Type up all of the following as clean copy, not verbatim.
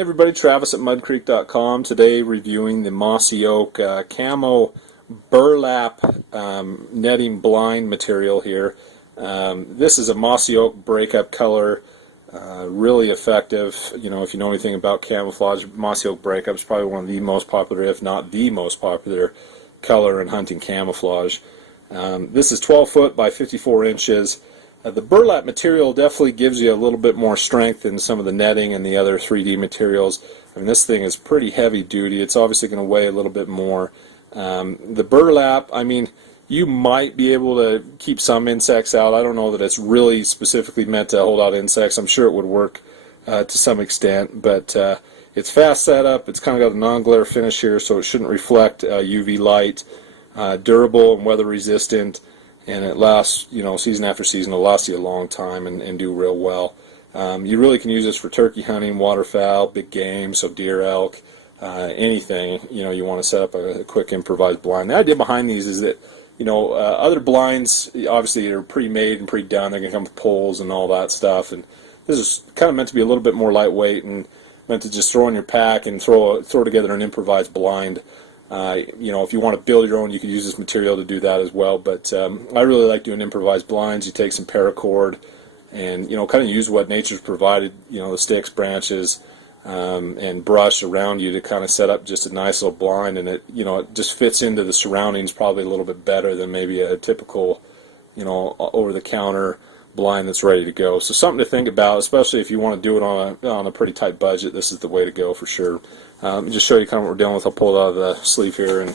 Hey everybody, Travis at MUDDcreek.com. Today reviewing the Mossy Oak Camo Burlap netting blind material here. This is a Mossy Oak breakup color, really effective. You know, if you know anything about camouflage, Mossy Oak breakup is probably one of the most popular, if not the most popular, color in hunting camouflage. This is 12 foot by 54 inches. The burlap material definitely gives you a little bit more strength than some of the netting and the other 3D materials. I mean, this thing is pretty heavy duty. It's obviously going to weigh a little bit more. The burlap, I mean, you might be able to keep some insects out. I don't know that it's really specifically meant to hold out insects. I'm sure it would work to some extent, but it's fast setup. It's kind of got a non-glare finish here, so it shouldn't reflect UV light. Durable and weather resistant. And it lasts, you know, season after season. It'll last you a long time and do real well. You really can use this for turkey hunting, waterfowl, big game, so deer, elk, anything. You know, you want to set up a quick improvised blind. The idea behind these is that, you know, other blinds obviously are pre-made and pre-done. They're going to come with poles and all that stuff. And this is kind of meant to be a little bit more lightweight and meant to just throw in your pack and throw together an improvised blind. You know, if you want to build your own, you could use this material to do that as well. But I really like doing improvised blinds. You take some paracord and, you know, kind of use what nature's provided, you know, the sticks, branches, and brush around you to kind of set up just a nice little blind. And it, you know, it just fits into the surroundings probably a little bit better than maybe a typical, you know, over-the-counter blind that's ready to go. So something to think about, especially if you want to do it on a pretty tight budget. This is the way to go for sure. Just show you kind of what we're dealing with. I'll pull it out of the sleeve here and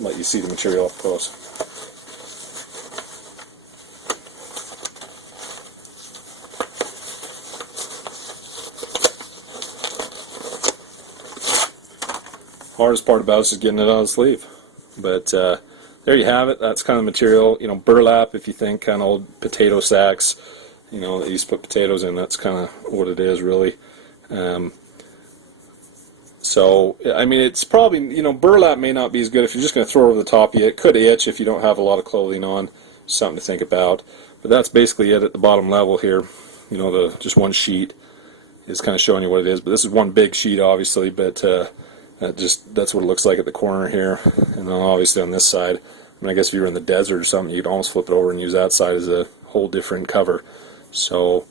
let you see the material up close. Hardest part about it is getting it out of the sleeve, but there you have it. That's kind of material. You know, burlap, if you think kind of old potato sacks, you know, that you used to put potatoes in, that's kind of what it is really. So, I mean, it's probably, you know, burlap may not be as good if you're just going to throw it over the top of you. It could itch if you don't have a lot of clothing on. Something to think about. But that's basically it at the bottom level here. You know, just one sheet is kind of showing you what it is. But this is one big sheet, obviously, but that's what it looks like at the corner here. And then obviously on this side, I mean, I guess if you were in the desert or something, you'd almost flip it over and use that side as a whole different cover. So,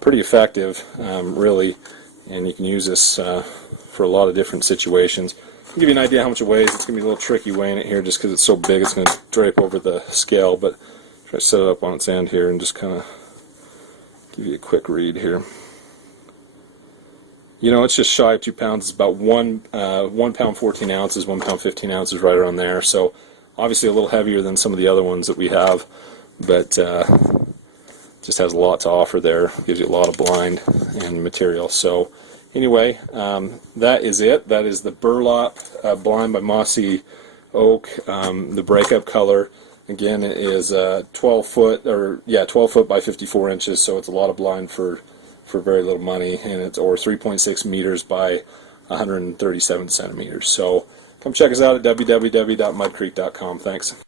pretty effective, really. And you can use this for a lot of different situations. I'll give you an idea how much it weighs. It's going to be a little tricky weighing it here just because it's so big it's going to drape over the scale, but try to set it up on its end here and just kind of give you a quick read here. You know, it's just shy of 2 pounds. It's about 1 pound 14 ounces, 1 pound 15 ounces, right around there. So obviously a little heavier than some of the other ones that we have, but just has a lot to offer there. Gives you a lot of blind and material. So anyway, that is it. That is the Burlap blind by Mossy Oak. The breakup color, again, it is 12 foot by 54 inches. So it's a lot of blind for very little money, and it's or 3.6 meters by 137 centimeters. So come check us out at www.muddcreek.com. Thanks.